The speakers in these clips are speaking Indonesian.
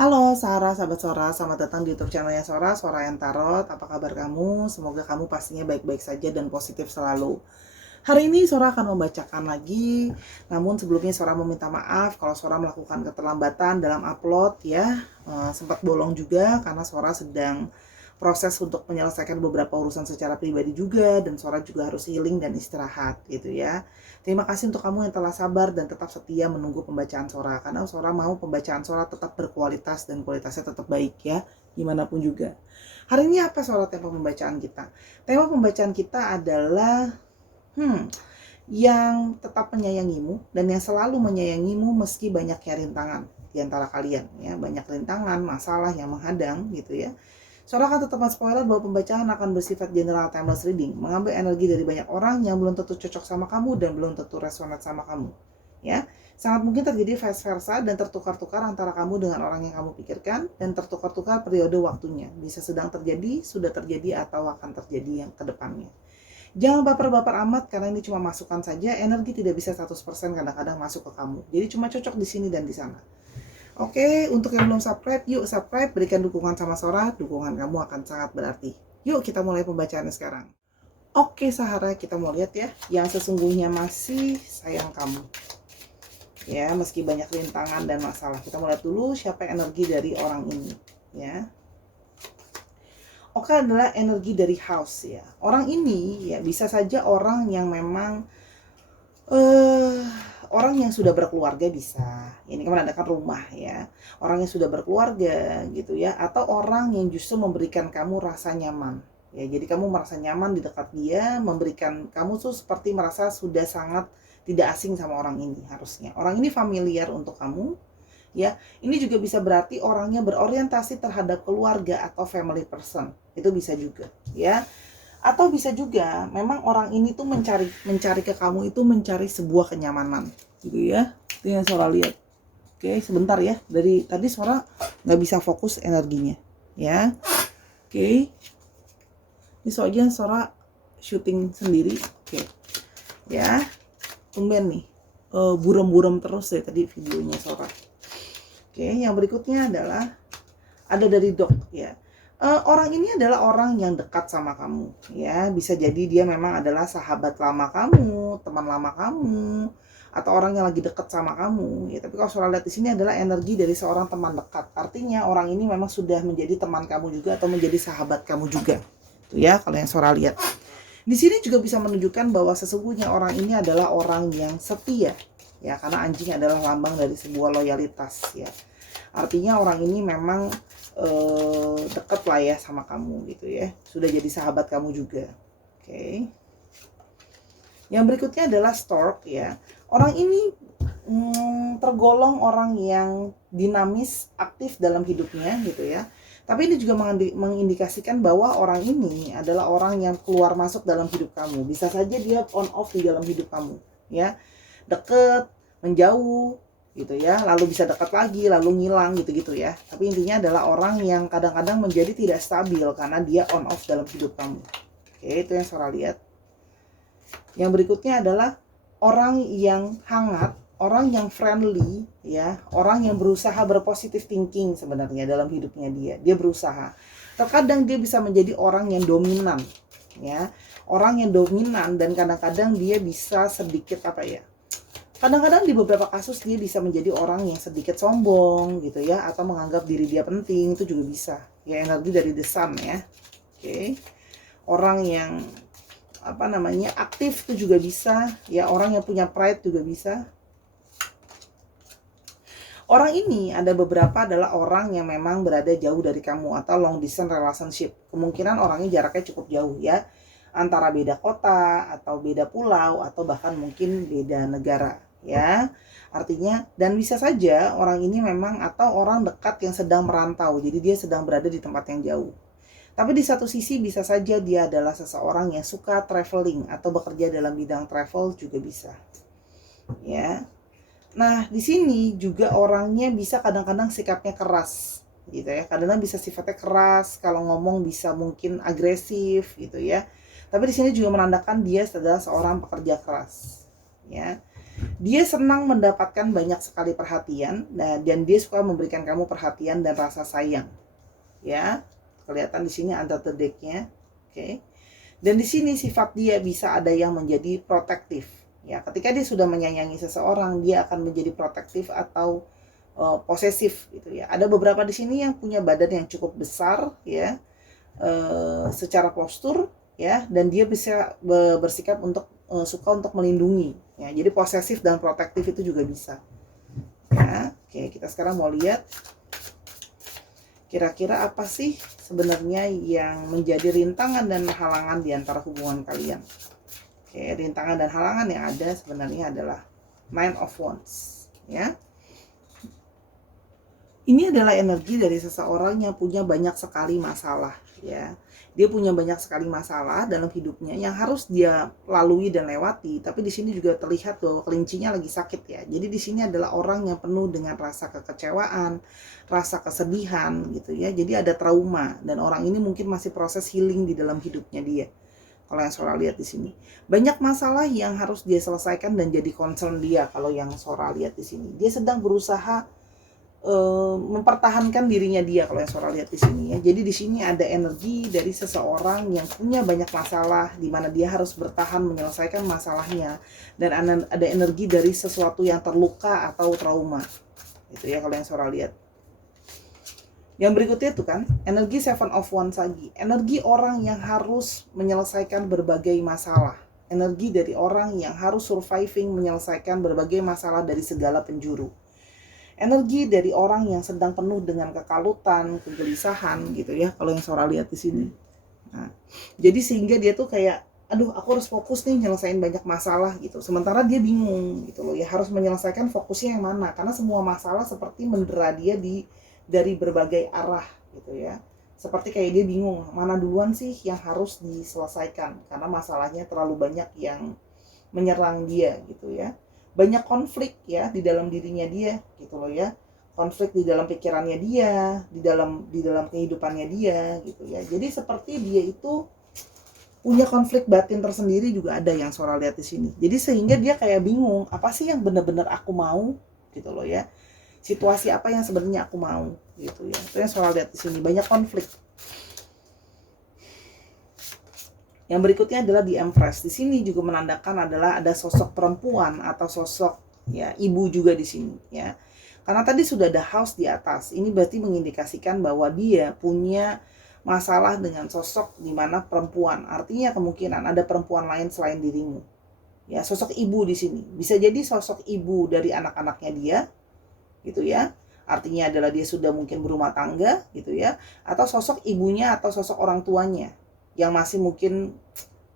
Halo Sarah, sahabat Sora, selamat datang di YouTube channelnya Sora, Sora yang Tarot. Apa kabar kamu? Semoga kamu pastinya baik-baik saja dan positif selalu. Hari ini Sora akan membacakan lagi, namun sebelumnya Sora meminta maaf kalau Sora melakukan keterlambatan dalam upload ya. Sempat bolong juga karena Sora sedang proses untuk menyelesaikan beberapa urusan secara pribadi juga, dan Sora juga harus healing dan istirahat gitu ya. Terima kasih untuk kamu yang telah sabar dan tetap setia menunggu pembacaan Sora, karena Sora mau pembacaan Sora tetap berkualitas dan kualitasnya tetap baik ya, gimana pun juga. Hari ini apa Sora tema pembacaan kita? Tema pembacaan kita adalah yang tetap menyayangimu dan yang selalu menyayangimu meski banyaknya rintangan di antara kalian ya, banyak rintangan, masalah yang menghadang gitu ya. Sora akan tetap spoiler bahwa pembacaan akan bersifat general timeless reading, mengambil energi dari banyak orang yang belum tentu cocok sama kamu dan belum tentu resonate sama kamu. Ya, sangat mungkin terjadi vice versa dan tertukar-tukar antara kamu dengan orang yang kamu pikirkan, dan tertukar-tukar periode waktunya. Bisa sedang terjadi, sudah terjadi, atau akan terjadi yang kedepannya. Jangan baper-baper amat karena ini cuma masukan saja, energi tidak bisa 100% kadang-kadang masuk ke kamu. Jadi cuma cocok di sini dan di sana. Oke, untuk yang belum subscribe, yuk subscribe, berikan dukungan sama Sora, dukungan kamu akan sangat berarti. Yuk kita mulai pembacaannya sekarang. Oke Sahara, kita mau lihat ya, yang sesungguhnya masih sayang kamu. Ya, meski banyak rintangan dan masalah. Kita mau lihat dulu siapa energi dari orang ini. Ya. Oke, adalah energi dari house ya. Orang ini ya bisa saja orang yang memang orang yang sudah berkeluarga bisa. Ini kan menandakan rumah ya. Orang yang sudah berkeluarga gitu ya, atau orang yang justru memberikan kamu rasa nyaman. Ya, jadi kamu merasa nyaman di dekat dia, memberikan kamu tuh seperti merasa sudah sangat tidak asing sama orang ini harusnya. Orang ini familiar untuk kamu. Ya, ini juga bisa berarti orangnya berorientasi terhadap keluarga atau family person. Itu bisa juga, ya. Atau bisa juga memang orang ini tuh mencari ke kamu itu mencari sebuah kenyamanan gitu ya. Itu yang Sora lihat. Oke, sebentar ya, dari tadi Sora nggak bisa fokus energinya ya. Oke, ini soalnya Sora syuting sendiri. Oke ya, tumben nih buram-buram terus ya tadi videonya Sora. Oke, yang berikutnya adalah ada dari Dok ya. Orang ini adalah orang yang dekat sama kamu ya, bisa jadi dia memang adalah sahabat lama kamu, teman lama kamu, atau orang yang lagi dekat sama kamu ya. Tapi kalau Sora lihat di sini adalah energi dari seorang teman dekat, artinya orang ini memang sudah menjadi teman kamu juga atau menjadi sahabat kamu juga tuh ya. Kalau yang Sora lihat di sini juga bisa menunjukkan bahwa sesungguhnya orang ini adalah orang yang setia ya, karena anjing adalah lambang dari sebuah loyalitas ya. Artinya orang ini memang deket lah ya sama kamu gitu ya, sudah jadi sahabat kamu juga. Oke. Yang berikutnya adalah Stork ya. Orang ini tergolong orang yang dinamis, aktif dalam hidupnya gitu ya. Tapi ini juga mengindikasikan bahwa orang ini adalah orang yang keluar masuk dalam hidup kamu. Bisa saja dia on off di dalam hidup kamu ya. Deket, menjauh gitu ya, lalu bisa dekat lagi, lalu ngilang gitu-gitu ya. Tapi intinya adalah orang yang kadang-kadang menjadi tidak stabil karena dia on off dalam hidup kamu. Oke, itu yang Sora lihat. Yang berikutnya adalah orang yang hangat, orang yang friendly ya, orang yang berusaha berpositive thinking sebenarnya dalam hidupnya dia. Dia berusaha. Terkadang dia bisa menjadi orang yang dominan ya. Orang yang dominan, dan kadang-kadang dia bisa sedikit apa ya? Kadang-kadang di beberapa kasus dia bisa menjadi orang yang sedikit sombong gitu ya, atau menganggap diri dia penting, itu juga bisa. Ya, energi dari The Sun ya. Oke. Orang yang aktif itu juga bisa ya, orang yang punya pride juga bisa. Orang ini ada beberapa adalah orang yang memang berada jauh dari kamu atau long distance relationship. Kemungkinan orangnya jaraknya cukup jauh ya, antara beda kota atau beda pulau atau bahkan mungkin beda negara ya. Artinya, dan bisa saja orang ini memang atau orang dekat yang sedang merantau, jadi dia sedang berada di tempat yang jauh. Tapi di satu sisi bisa saja dia adalah seseorang yang suka traveling atau bekerja dalam bidang travel juga bisa ya. Nah, di sini juga orangnya bisa kadang-kadang sikapnya keras gitu ya. Kadang-kadang bisa sifatnya keras, kalau ngomong bisa mungkin agresif gitu ya. Tapi di sini juga menandakan dia adalah seorang pekerja keras ya. Dia senang mendapatkan banyak sekali perhatian, dan dia suka memberikan kamu perhatian dan rasa sayang. Ya, kelihatan di sini under the deck-nya. Oke. Dan di sini sifat dia bisa ada yang menjadi protektif. Ya, ketika dia sudah menyayangi seseorang, dia akan menjadi protektif atau posesif gitu ya. Ada beberapa di sini yang punya badan yang cukup besar ya, secara postur ya, dan dia bisa bersikap untuk suka untuk melindungi ya. Jadi posesif dan protektif itu juga bisa. Ya, oke, kita sekarang mau lihat kira-kira apa sih sebenarnya yang menjadi rintangan dan halangan di antara hubungan kalian. Oke, rintangan dan halangan yang ada sebenarnya adalah Nine of Wands ya. Ini adalah energi dari seseorang yang punya banyak sekali masalah ya. Dia punya banyak sekali masalah dalam hidupnya yang harus dia lalui dan lewati, tapi di sini juga terlihat bahwa kelincinya lagi sakit ya. Jadi di sini adalah orang yang penuh dengan rasa kekecewaan, rasa kesedihan gitu ya. Jadi ada trauma dan orang ini mungkin masih proses healing di dalam hidupnya dia. Kalau yang Sora lihat di sini, banyak masalah yang harus dia selesaikan dan jadi concern dia. Kalau yang Sora lihat di sini, dia sedang berusaha mempertahankan dirinya dia. Kalau yang Sora lihat di sini ya. Jadi di sini ada energi dari seseorang yang punya banyak masalah, di mana dia harus bertahan menyelesaikan masalahnya, dan ada energi dari sesuatu yang terluka atau trauma. Itu ya kalau yang Sora lihat. Yang berikutnya itu kan energi Seven of Wands lagi. Energi orang yang harus menyelesaikan berbagai masalah. Energi dari orang yang harus surviving menyelesaikan berbagai masalah dari segala penjuru. Energi dari orang yang sedang penuh dengan kekalutan, kegelisahan gitu ya, kalau yang Sora lihat di sini. Nah, jadi sehingga dia tuh kayak, aduh aku harus fokus nih nyelesain banyak masalah gitu. Sementara dia bingung gitu loh ya, harus menyelesaikan fokusnya yang mana, karena semua masalah seperti mendera dia dari berbagai arah gitu ya. Seperti kayak dia bingung mana duluan sih yang harus diselesaikan, karena masalahnya terlalu banyak yang menyerang dia gitu ya. Banyak konflik ya di dalam dirinya dia gitu loh ya. Konflik di dalam pikirannya dia, di dalam kehidupannya dia gitu ya. Jadi seperti dia itu punya konflik batin tersendiri juga ada yang Sora lihat di sini. Jadi sehingga dia kayak bingung, apa sih yang benar-benar aku mau gitu loh ya. Situasi apa yang sebenarnya aku mau gitu ya. Itu yang Sora lihat di sini, banyak konflik. Yang berikutnya adalah di Empress. Di sini juga menandakan adalah ada sosok perempuan atau sosok ya ibu juga di sini ya. Karena tadi sudah ada house di atas. Ini berarti mengindikasikan bahwa dia punya masalah dengan sosok di mana perempuan. Artinya kemungkinan ada perempuan lain selain dirimu. Ya, sosok ibu di sini. Bisa jadi sosok ibu dari anak-anaknya dia gitu ya. Artinya adalah dia sudah mungkin berumah tangga gitu ya, atau sosok ibunya atau sosok orang tuanya yang masih mungkin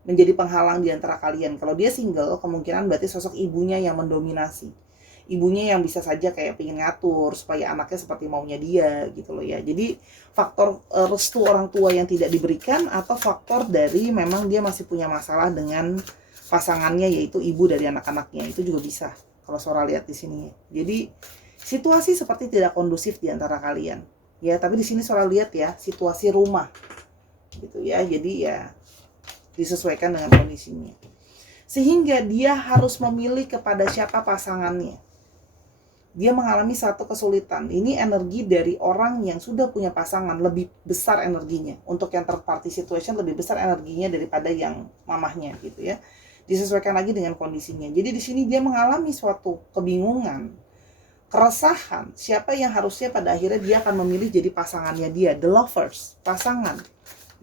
menjadi penghalang di antara kalian. Kalau dia single, kemungkinan berarti sosok ibunya yang mendominasi. Ibunya yang bisa saja kayak pengen ngatur supaya anaknya seperti maunya dia gitu loh ya. Jadi faktor restu orang tua yang tidak diberikan, atau faktor dari memang dia masih punya masalah dengan pasangannya, yaitu ibu dari anak-anaknya. Itu juga bisa kalau Sora lihat di sini. Jadi situasi seperti tidak kondusif di antara kalian. Ya, tapi di sini Sora lihat ya, situasi rumah gitu ya. Jadi ya disesuaikan dengan kondisinya. Sehingga dia harus memilih kepada siapa pasangannya. Dia mengalami satu kesulitan. Ini energi dari orang yang sudah punya pasangan, lebih besar energinya. Untuk yang third party situation lebih besar energinya daripada yang mamahnya gitu ya. Disesuaikan lagi dengan kondisinya. Jadi di sini dia mengalami suatu kebingungan, keresahan, siapa yang harusnya pada akhirnya dia akan memilih jadi pasangannya dia, the lovers, pasangan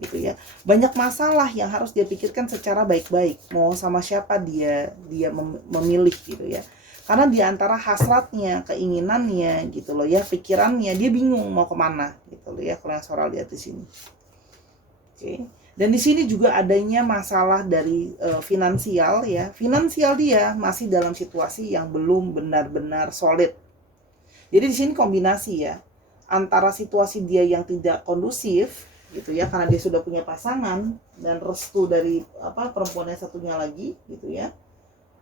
gitu ya. Banyak masalah yang harus dia pikirkan secara baik-baik, mau sama siapa dia memilih gitu ya. Karena di antara hasratnya, keinginannya gitu loh ya, pikirannya, dia bingung mau kemana gitu loh ya, kalau yang Sora lihat di sini. Oke. Dan di sini juga adanya masalah dari finansial ya. Finansial dia masih dalam situasi yang belum benar-benar solid. Jadi di sini kombinasi ya, antara situasi dia yang tidak kondusif gitu ya, karena dia sudah punya pasangan, dan restu dari perempuan yang satunya lagi gitu ya.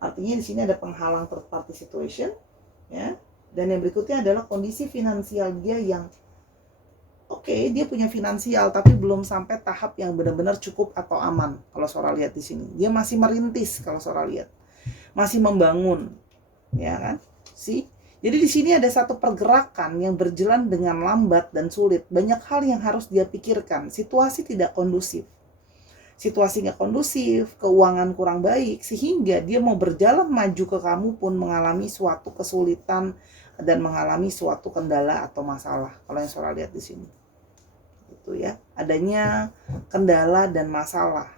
Artinya di sini ada penghalang third party situation ya. Dan yang berikutnya adalah kondisi finansial dia yang oke, dia punya finansial tapi belum sampai tahap yang benar-benar cukup atau aman. Kalau Sora lihat di sini, dia masih merintis kalau Sora lihat. Masih membangun ya kan? Jadi di sini ada satu pergerakan yang berjalan dengan lambat dan sulit. Banyak hal yang harus dia pikirkan. Situasi tidak kondusif. Situasi nggak kondusif, keuangan kurang baik, sehingga dia mau berjalan maju ke kamu pun mengalami suatu kesulitan dan mengalami suatu kendala atau masalah. Kalau yang Saudara lihat di sini, itu ya, adanya kendala dan masalah,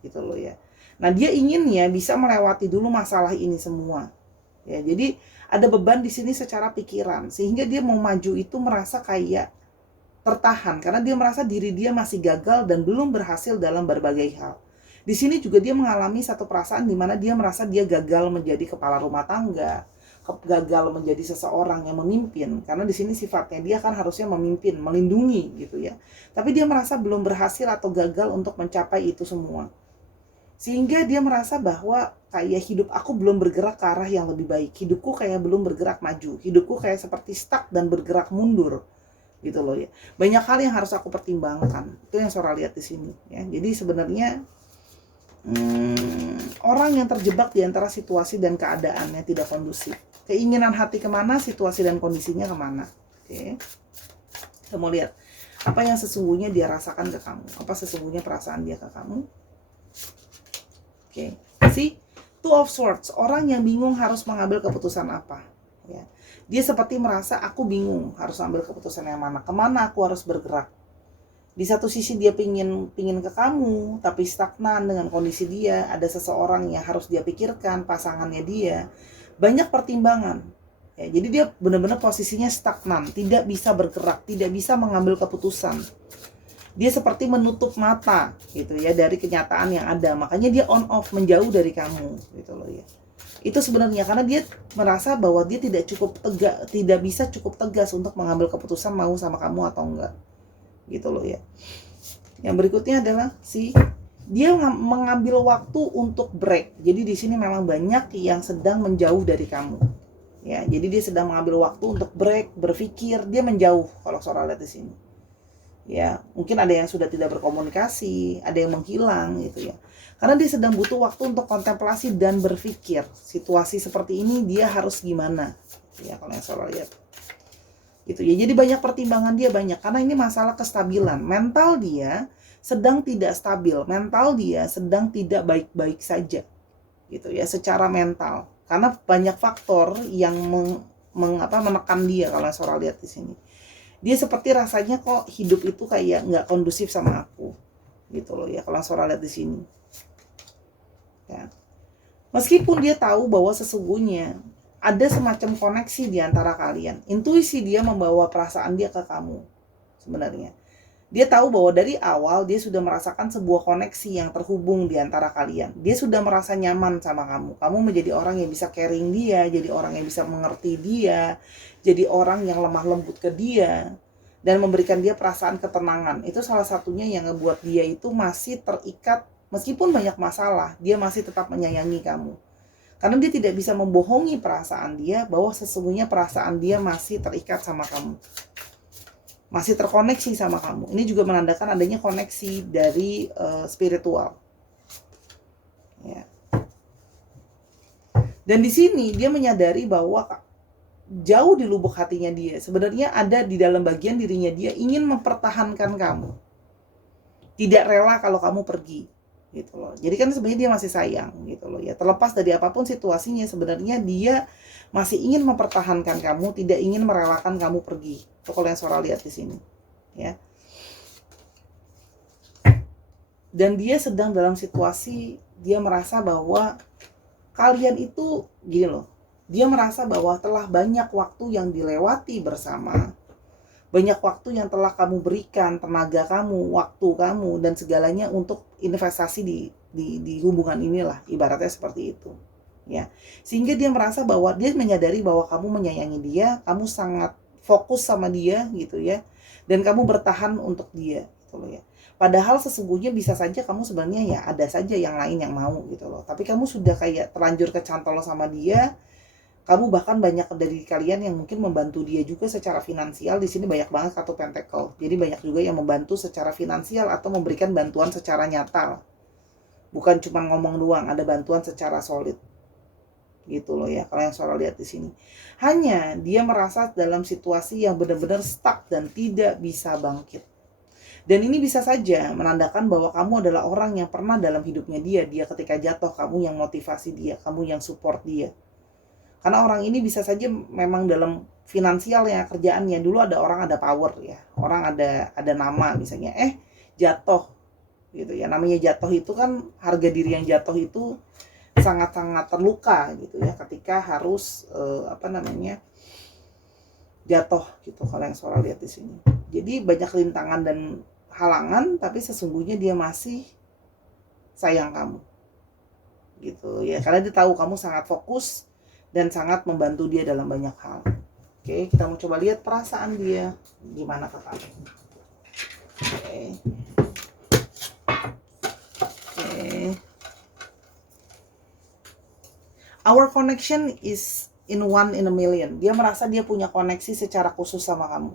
gitu loh ya. Nah, dia ingin ya bisa melewati dulu masalah ini semua. Ya, jadi ada beban di sini secara pikiran, sehingga dia mau maju itu merasa kayak tertahan karena dia merasa diri dia masih gagal dan belum berhasil dalam berbagai hal. Di sini juga dia mengalami satu perasaan di mana dia merasa dia gagal menjadi kepala rumah tangga, gagal menjadi seseorang yang memimpin, karena di sini sifatnya dia kan harusnya memimpin, melindungi gitu ya. Tapi dia merasa belum berhasil atau gagal untuk mencapai itu semua. Sehingga dia merasa bahwa kayak hidup aku belum bergerak ke arah yang lebih baik. Hidupku kayak belum bergerak maju. Hidupku kayak seperti stuck dan bergerak mundur. Gitu loh ya. Banyak hal yang harus aku pertimbangkan. Itu yang Saudara lihat di sini ya. Jadi sebenarnya orang yang terjebak di antara situasi dan keadaannya tidak kondusif. Keinginan hati kemana, situasi dan kondisinya kemana. Oke. Kita mau lihat apa yang sesungguhnya dia rasakan ke kamu. Apa sesungguhnya perasaan dia ke kamu. Oke. Two of Swords. Orang yang bingung harus mengambil keputusan apa. Ya. Dia seperti merasa aku bingung harus ambil keputusan yang mana, kemana aku harus bergerak. Di satu sisi dia pingin ke kamu, tapi stagnan dengan kondisi dia. Ada seseorang yang harus dia pikirkan, pasangannya dia. Banyak pertimbangan. Ya, jadi dia benar-benar posisinya stagnan, tidak bisa bergerak, tidak bisa mengambil keputusan. Dia seperti menutup mata gitu ya dari kenyataan yang ada. Makanya dia on off, menjauh dari kamu gitu loh ya. Itu sebenarnya karena dia merasa bahwa dia tidak bisa cukup tegas untuk mengambil keputusan mau sama kamu atau enggak. Gitu loh ya. Yang berikutnya adalah dia mengambil waktu untuk break. Jadi di sini memang banyak yang sedang menjauh dari kamu. Ya, jadi dia sedang mengambil waktu untuk break, berpikir, dia menjauh kalau Saudara lihat di sini. Ya, mungkin ada yang sudah tidak berkomunikasi, ada yang menghilang gitu ya. Karena dia sedang butuh waktu untuk kontemplasi dan berpikir situasi seperti ini dia harus gimana. Ya, kalau yang Saudara lihat. Gitu ya. Jadi banyak pertimbangan dia banyak karena ini masalah kestabilan. Mental dia sedang tidak stabil, mental dia sedang tidak baik-baik saja. Gitu ya, secara mental. Karena banyak faktor yang menekan dia kalau yang Saudara lihat di sini. Dia seperti rasanya kok hidup itu kayak nggak kondusif sama aku, gitu loh ya. Kalau Saudara lihat di sini, ya. Meskipun dia tahu bahwa sesungguhnya ada semacam koneksi di antara kalian, intuisi dia membawa perasaan dia ke kamu. Sebenarnya, dia tahu bahwa dari awal dia sudah merasakan sebuah koneksi yang terhubung di antara kalian. Dia sudah merasa nyaman sama kamu. Kamu menjadi orang yang bisa caring dia, jadi orang yang bisa mengerti dia, jadi orang yang lemah lembut ke dia dan memberikan dia perasaan ketenangan. Itu salah satunya yang ngebuat dia itu masih terikat meskipun banyak masalah, dia masih tetap menyayangi kamu. Karena dia tidak bisa membohongi perasaan dia bahwa sesungguhnya perasaan dia masih terikat sama kamu. Masih terkoneksi sama kamu. Ini juga menandakan adanya koneksi dari spiritual. Ya. Dan di sini dia menyadari bahwa jauh di lubuk hatinya dia sebenarnya ada di dalam bagian dirinya dia ingin mempertahankan kamu, tidak rela kalau kamu pergi gitu loh. Jadi kan sebenarnya dia masih sayang gitu loh ya, terlepas dari apapun situasinya sebenarnya dia masih ingin mempertahankan kamu, tidak ingin merelakan kamu pergi. Itu kalau yang Saudara lihat di sini ya. Dan dia sedang dalam situasi dia merasa bahwa kalian itu gini loh, dia merasa bahwa telah banyak waktu yang dilewati bersama. Banyak waktu yang telah kamu berikan, tenaga kamu, waktu kamu, dan segalanya untuk investasi di hubungan inilah. Ibaratnya seperti itu. Ya. Sehingga dia merasa bahwa dia menyadari bahwa kamu menyayangi dia, kamu sangat fokus sama dia gitu ya. Dan kamu bertahan untuk dia gitu loh ya. Padahal sesungguhnya bisa saja kamu sebenarnya ya ada saja yang lain yang mau gitu loh. Tapi kamu sudah kayak terlanjur kecantol sama dia. Kamu bahkan banyak dari kalian yang mungkin membantu dia juga secara finansial. Di sini banyak banget kartu pentacle. Jadi banyak juga yang membantu secara finansial atau memberikan bantuan secara nyata. Bukan cuma ngomong doang, ada bantuan secara solid. gitu loh ya. Kalau yang Sora lihat di sini, hanya dia merasa dalam situasi yang benar-benar stuck dan tidak bisa bangkit. Dan ini bisa saja menandakan bahwa kamu adalah orang yang pernah dalam hidupnya dia ketika jatuh, kamu yang motivasi dia, kamu yang support dia. Karena orang ini bisa saja memang dalam finansialnya, kerjaannya, dulu ada orang ada power ya, orang ada nama misalnya, jatuh gitu ya. Namanya jatuh itu kan, harga diri yang jatuh itu sangat-sangat terluka gitu ya, ketika harus jatuh gitu. Kalau yang Sora lihat di sini, jadi banyak rintangan dan halangan, tapi sesungguhnya dia masih sayang kamu gitu ya, karena dia tahu kamu sangat fokus dan sangat membantu dia dalam banyak hal. Oke, kita mau coba lihat perasaan dia gimana ke kamu. Oke. Our connection is in 1 in a million. Dia merasa dia punya koneksi secara khusus sama kamu.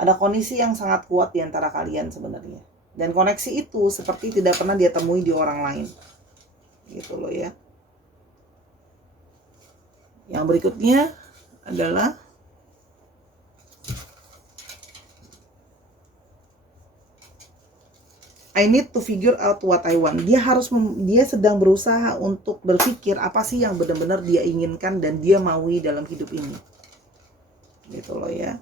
Ada kondisi yang sangat kuat di antara kalian sebenarnya. Dan koneksi itu seperti tidak pernah dia temui di orang lain. Gitu loh ya. Yang berikutnya adalah I need to figure out what I want. Dia sedang berusaha untuk berpikir apa sih yang benar-benar dia inginkan dan dia maui dalam hidup ini. Gitu loh ya.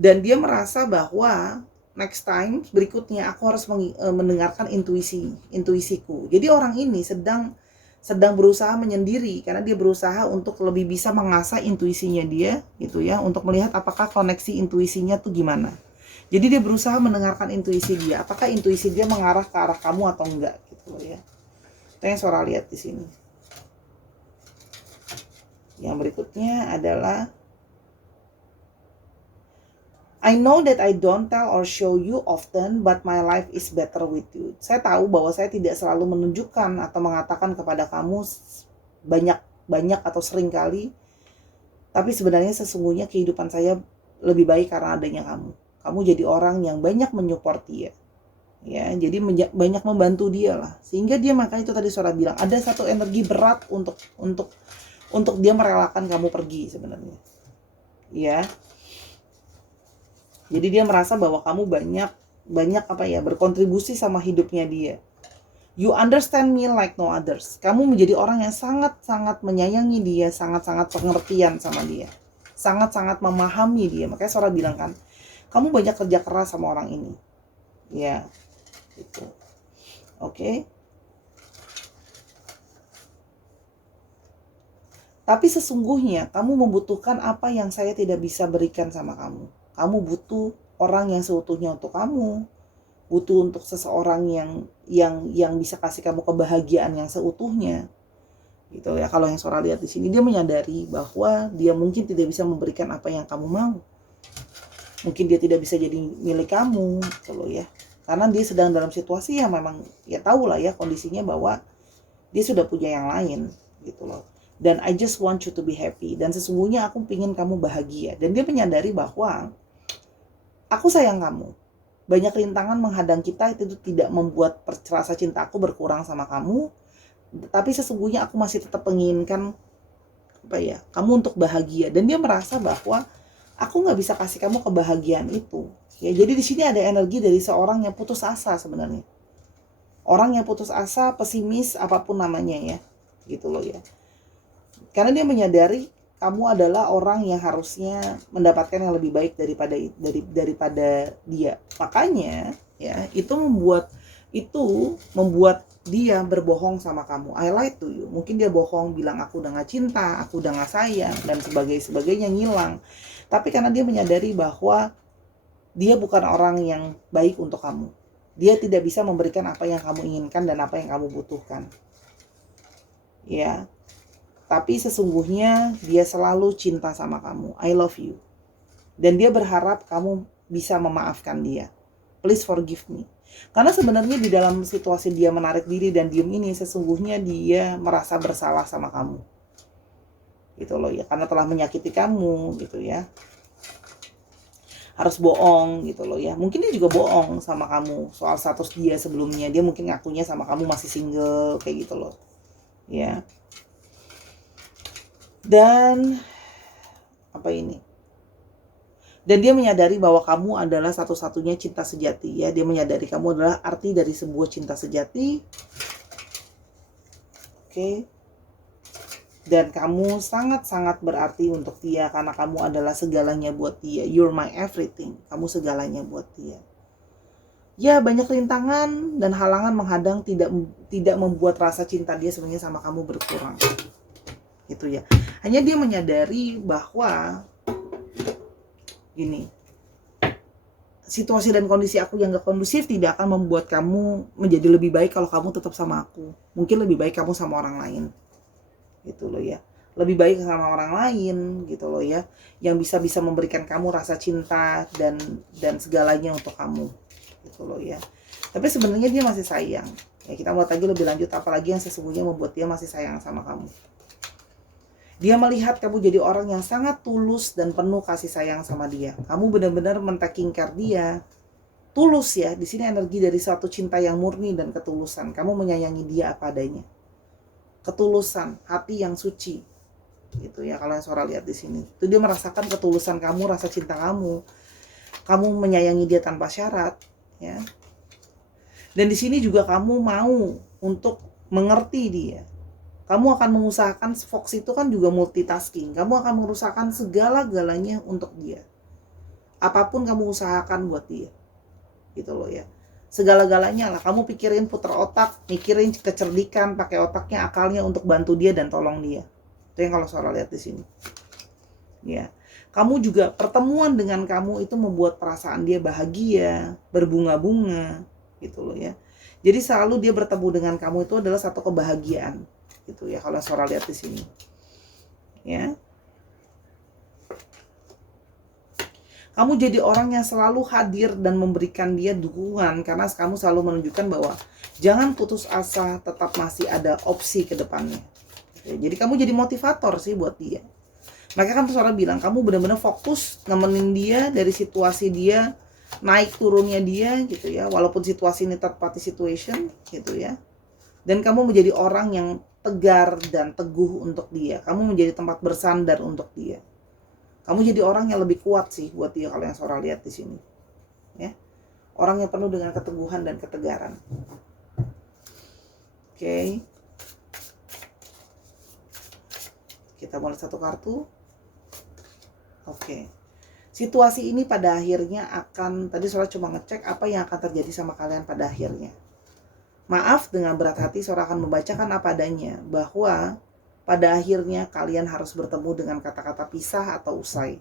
Dan dia merasa bahwa next time berikutnya aku harus mendengarkan intuisiku. Jadi orang ini sedang berusaha menyendiri, karena dia berusaha untuk lebih bisa mengasah intuisinya dia gitu ya, untuk melihat apakah koneksi intuisinya tuh gimana. Jadi dia berusaha mendengarkan intuisi dia, apakah intuisi dia mengarah ke arah kamu atau enggak gitu loh ya. Itu yang Sora lihat di sini. Yang berikutnya adalah I know that I don't tell or show you often, but my life is better with you. Saya tahu bahwa saya tidak selalu menunjukkan atau mengatakan kepada kamu banyak atau sering kali, tapi sebenarnya sesungguhnya kehidupan saya lebih baik karena adanya kamu. Kamu jadi orang yang banyak menyupport dia, ya, jadi banyak membantu dia lah, sehingga dia, makanya itu tadi Sora bilang ada satu energi berat untuk dia merelakan kamu pergi sebenarnya, ya. Jadi dia merasa bahwa kamu banyak berkontribusi sama hidupnya dia. You understand me like no others. Kamu menjadi orang yang sangat-sangat menyayangi dia, sangat-sangat pengertian sama dia, sangat-sangat memahami dia. Makanya Sora bilang kan, kamu banyak kerja keras sama orang ini, ya, gitu. Oke. Tapi sesungguhnya kamu membutuhkan apa yang saya tidak bisa berikan sama kamu. Kamu butuh orang yang seutuhnya untuk kamu, butuh untuk seseorang yang bisa kasih kamu kebahagiaan yang seutuhnya, gitu ya. Kalau yang Sora lihat di sini, dia menyadari bahwa dia mungkin tidak bisa memberikan apa yang kamu mau. Mungkin dia tidak bisa jadi milik kamu gitu loh ya, karena dia sedang dalam situasi yang memang ya tahu lah ya kondisinya, bahwa dia sudah punya yang lain gitu loh. Dan I just want you to be happy, dan sesungguhnya aku pingin kamu bahagia. Dan dia menyadari bahwa aku sayang kamu, banyak rintangan menghadang kita, itu tidak membuat rasa cinta aku berkurang sama kamu, tapi sesungguhnya aku masih tetap menginginkan kamu untuk bahagia. Dan dia merasa bahwa aku nggak bisa kasih kamu kebahagiaan itu, ya. Jadi di sini ada energi dari seorang yang putus asa sebenarnya, orang yang putus asa, pesimis, apapun namanya ya, gitu loh ya. Karena dia menyadari kamu adalah orang yang harusnya mendapatkan yang lebih baik daripada dia. Makanya ya, itu membuat dia berbohong sama kamu. I lied to you. Mungkin dia bohong, bilang aku udah gak cinta, aku udah gak sayang, dan sebagainya, ngilang. Tapi karena dia menyadari bahwa dia bukan orang yang baik untuk kamu, dia tidak bisa memberikan apa yang kamu inginkan dan apa yang kamu butuhkan, ya. Tapi sesungguhnya dia selalu cinta sama kamu. I love you. Dan dia berharap kamu bisa memaafkan dia. Please forgive me. Karena sebenarnya di dalam situasi dia menarik diri dan diem ini, sesungguhnya dia merasa bersalah sama kamu, gitu loh ya, karena telah menyakiti kamu gitu ya. harus bohong gitu loh ya. Mungkin dia juga bohong sama kamu soal status dia sebelumnya. Dia mungkin ngakunya sama kamu masih single kayak gitu loh. Ya. Dan apa ini? Dan dia menyadari bahwa kamu adalah satu-satunya cinta sejati ya. Dia menyadari kamu adalah arti dari sebuah cinta sejati. Oke. Dan kamu sangat-sangat berarti untuk dia karena kamu adalah segalanya buat dia. You're my everything. Kamu segalanya buat dia. Ya, banyak rintangan dan halangan menghadang tidak membuat rasa cinta dia sebenarnya sama kamu berkurang. Gitu ya. Hanya dia menyadari bahwa gini, situasi dan kondisi aku yang gak kondusif tidak akan membuat kamu menjadi lebih baik kalau kamu tetap sama aku. Mungkin lebih baik kamu sama orang lain. Gitu loh ya, lebih baik sama orang lain gitu loh ya, yang bisa memberikan kamu rasa cinta dan segalanya untuk kamu gitu loh ya. Tapi sebenarnya dia masih sayang ya. Kita mau lagi lebih lanjut, apalagi yang sesungguhnya membuat dia masih sayang sama kamu. Dia melihat kamu jadi orang yang sangat tulus dan penuh kasih sayang sama dia. Kamu benar-benar men-taking care dia. Tulus ya, di sini energi dari suatu cinta yang murni dan ketulusan. Kamu menyayangi dia apa adanya. Ketulusan, hati yang suci. Gitu ya, kalau yang Sora lihat di sini. Itu dia merasakan ketulusan kamu, rasa cinta kamu. Kamu menyayangi dia tanpa syarat, ya. Dan di sini juga kamu mau untuk mengerti dia. Kamu akan mengusahakan, Fox itu kan juga multitasking. Kamu akan mengusahakan segala-galanya untuk dia. Apapun kamu usahakan buat dia. Gitu loh ya. Segala-galanya lah, kamu pikirin, putar otak, mikirin kecerdikan, pakai otaknya, akalnya untuk bantu dia dan tolong dia. Itu yang kalau Sora lihat di sini. Ya, kamu juga pertemuan dengan kamu itu membuat perasaan dia bahagia, berbunga-bunga, gitu loh ya. Jadi selalu dia bertemu dengan kamu itu adalah satu kebahagiaan, gitu ya kalau Sora lihat di sini. Ya. Kamu jadi orang yang selalu hadir dan memberikan dia dukungan karena kamu selalu menunjukkan bahwa jangan putus asa, tetap masih ada opsi ke depannya. Jadi kamu jadi motivator sih buat dia. Makanya kan Sora bilang kamu benar-benar fokus nemenin dia dari situasi dia, naik turunnya dia gitu ya, walaupun situasi ini third party situation gitu ya. Dan kamu menjadi orang yang tegar dan teguh untuk dia. Kamu menjadi tempat bersandar untuk dia. Kamu jadi orang yang lebih kuat sih buat dia kalau yang Sora lihat di sini. Ya. Orang yang penuh dengan keteguhan dan ketegaran. Oke. Kita mulai satu kartu. Oke. Situasi ini pada akhirnya akan, tadi Sora cuma ngecek apa yang akan terjadi sama kalian pada akhirnya. Maaf, dengan berat hati Sora akan membacakan apa adanya, bahwa pada akhirnya kalian harus bertemu dengan kata-kata pisah atau usai.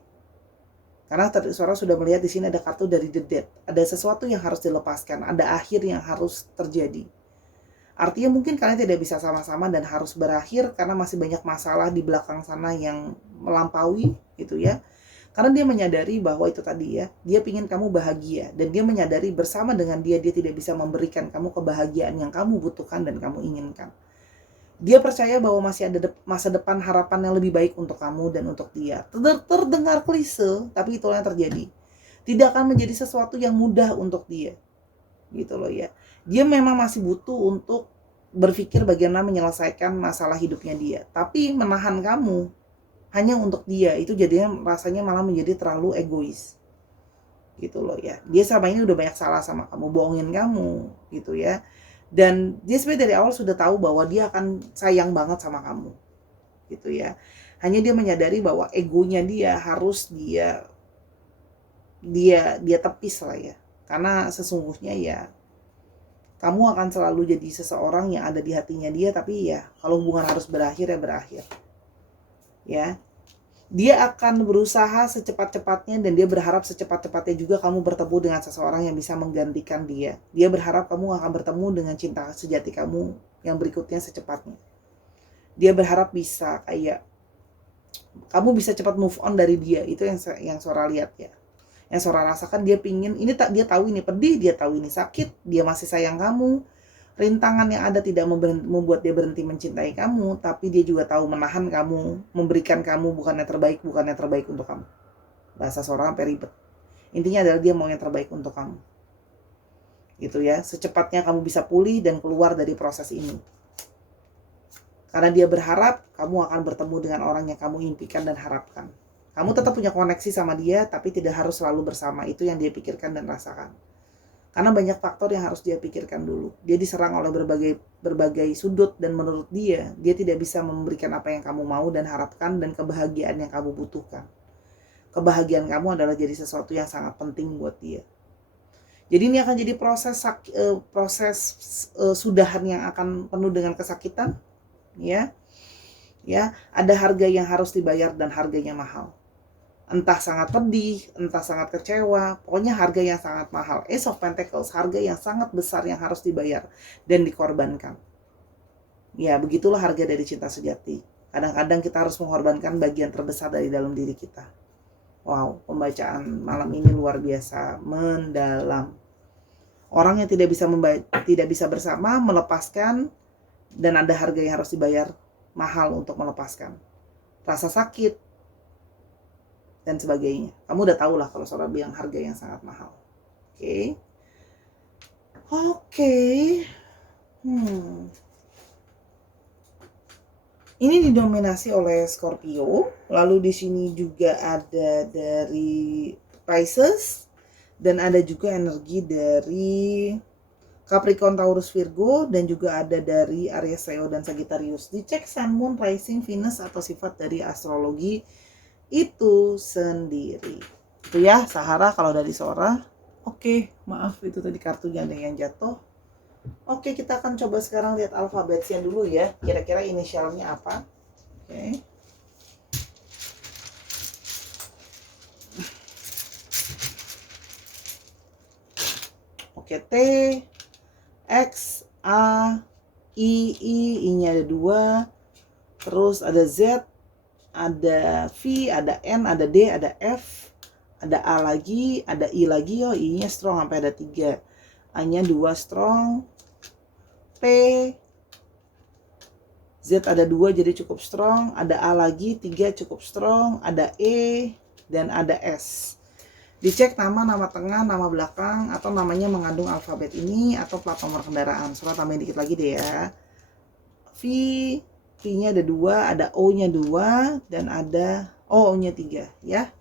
Karena tadi Sora sudah melihat di sini ada kartu dari The Death. Ada sesuatu yang harus dilepaskan, ada akhir yang harus terjadi. Artinya mungkin kalian tidak bisa sama-sama dan harus berakhir karena masih banyak masalah di belakang sana yang melampaui gitu ya. Karena dia menyadari bahwa itu tadi ya, dia ingin kamu bahagia. Dan dia menyadari bersama dengan dia tidak bisa memberikan kamu kebahagiaan yang kamu butuhkan dan kamu inginkan. Dia percaya bahwa masih ada masa depan, harapan yang lebih baik untuk kamu dan untuk dia. Terdengar klise, tapi itulah yang terjadi. Tidak akan menjadi sesuatu yang mudah untuk dia. Gitu loh ya. Dia memang masih butuh untuk berpikir bagaimana menyelesaikan masalah hidupnya dia. Tapi menahan kamu hanya untuk dia, itu jadinya rasanya malah menjadi terlalu egois. Gitu loh ya. Dia selama ini udah banyak salah sama kamu, bohongin kamu gitu ya. Dan dia sebenarnya dari awal sudah tahu bahwa dia akan sayang banget sama kamu gitu ya. Hanya dia menyadari bahwa egonya dia harus dia tepis lah ya. Karena sesungguhnya ya kamu akan selalu jadi seseorang yang ada di hatinya dia, tapi ya kalau hubungan harus berakhir ya berakhir. Ya. Dia akan berusaha secepat-cepatnya dan dia berharap secepat-cepatnya juga kamu bertemu dengan seseorang yang bisa menggantikan dia. Dia berharap kamu akan bertemu dengan cinta sejati kamu yang berikutnya secepatnya. Dia berharap bisa kayak kamu bisa cepat move on dari dia. Itu yang Sora lihat ya. Yang Sora rasakan, dia pingin ini, tak dia tahu ini pedih, dia tahu ini sakit, dia masih sayang kamu. Rintangan yang ada tidak membuat dia berhenti mencintai kamu, tapi dia juga tahu menahan kamu, memberikan kamu bukan yang terbaik untuk kamu. Bahasa Sora sampai ribet. Intinya adalah dia mau yang terbaik untuk kamu. Gitu ya, secepatnya kamu bisa pulih dan keluar dari proses ini. Karena dia berharap kamu akan bertemu dengan orang yang kamu impikan dan harapkan. Kamu tetap punya koneksi sama dia, tapi tidak harus selalu bersama. Itu yang dia pikirkan dan rasakan. Karena banyak faktor yang harus dia pikirkan dulu. Dia diserang oleh berbagai sudut, dan menurut dia tidak bisa memberikan apa yang kamu mau dan harapkan dan kebahagiaan yang kamu butuhkan. Kebahagiaan kamu adalah jadi sesuatu yang sangat penting buat dia. Jadi ini akan jadi proses sudahan yang akan penuh dengan kesakitan, ya. Ya, ada harga yang harus dibayar dan harganya mahal. Entah sangat pedih, entah sangat kecewa, pokoknya harga yang sangat mahal. Ace of Pentacles, harga yang sangat besar yang harus dibayar dan dikorbankan. Ya, begitulah harga dari cinta sejati. Kadang-kadang kita harus mengorbankan bagian terbesar dari dalam diri kita. Wow, pembacaan malam ini luar biasa, mendalam. Orang yang tidak bisa bersama melepaskan, dan ada harga yang harus dibayar mahal untuk melepaskan. Rasa sakit dan sebagainya. Kamu udah tahu lah kalau Sora bilang harga yang sangat mahal. Oke. Ini didominasi oleh Scorpio, lalu di sini juga ada dari Pisces, dan ada juga energi dari Capricorn, Taurus, Virgo, dan juga ada dari Aries, Leo, dan Sagittarius. Dicek Sun, Moon, Rising, Venus, atau sifat dari astrologi itu sendiri. Itu ya, Sahara kalau dari Sora. Oke, maaf itu tadi kartunya ada yang jatuh. Oke, kita akan coba sekarang lihat alfabetnya dulu ya. Kira-kira inisialnya apa? Oke, T, X, A, I-nya ada 2. Terus ada Z, ada V, ada N, ada D, ada F, ada A lagi, ada I lagi. Oh, I-nya strong sampai ada 3. A-nya 2 strong. P, Z ada 2 jadi cukup strong. Ada A lagi 3 cukup strong. Ada E dan ada S. Dicek nama tengah, nama belakang, atau namanya mengandung alfabet ini, atau plat nomor kendaraan. Soalnya tambahin dikit lagi deh ya. V-nya ada 2, ada O-nya 2, dan ada O-nya 3 ya.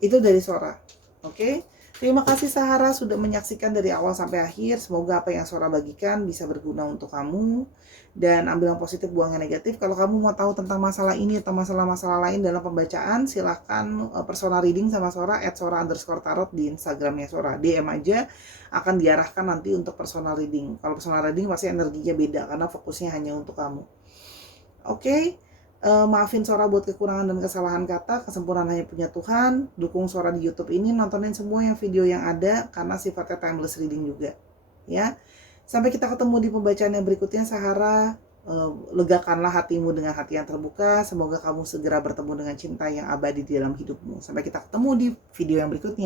Itu dari Sora. Oke. Terima kasih Sahara sudah menyaksikan dari awal sampai akhir. Semoga apa yang Sora bagikan bisa berguna untuk kamu. Dan ambil yang positif, buang yang negatif. Kalau kamu mau tahu tentang masalah ini atau masalah-masalah lain dalam pembacaan, silahkan personal reading sama Sora @sora_tarot di Instagramnya Sora. DM aja, akan diarahkan nanti untuk personal reading. Kalau personal reading pasti energinya beda karena fokusnya hanya untuk kamu. Oke. Maafin Sora buat kekurangan dan kesalahan kata. Kesempurnaan hanya punya Tuhan. Dukung Sora di YouTube ini, nontonin semua yang video yang ada karena sifatnya timeless reading juga ya. Sampai kita ketemu di pembacaan yang berikutnya Sahara. Legakanlah hatimu dengan hati yang terbuka. Semoga kamu segera bertemu dengan cinta yang abadi di dalam hidupmu. Sampai kita ketemu di video yang berikutnya.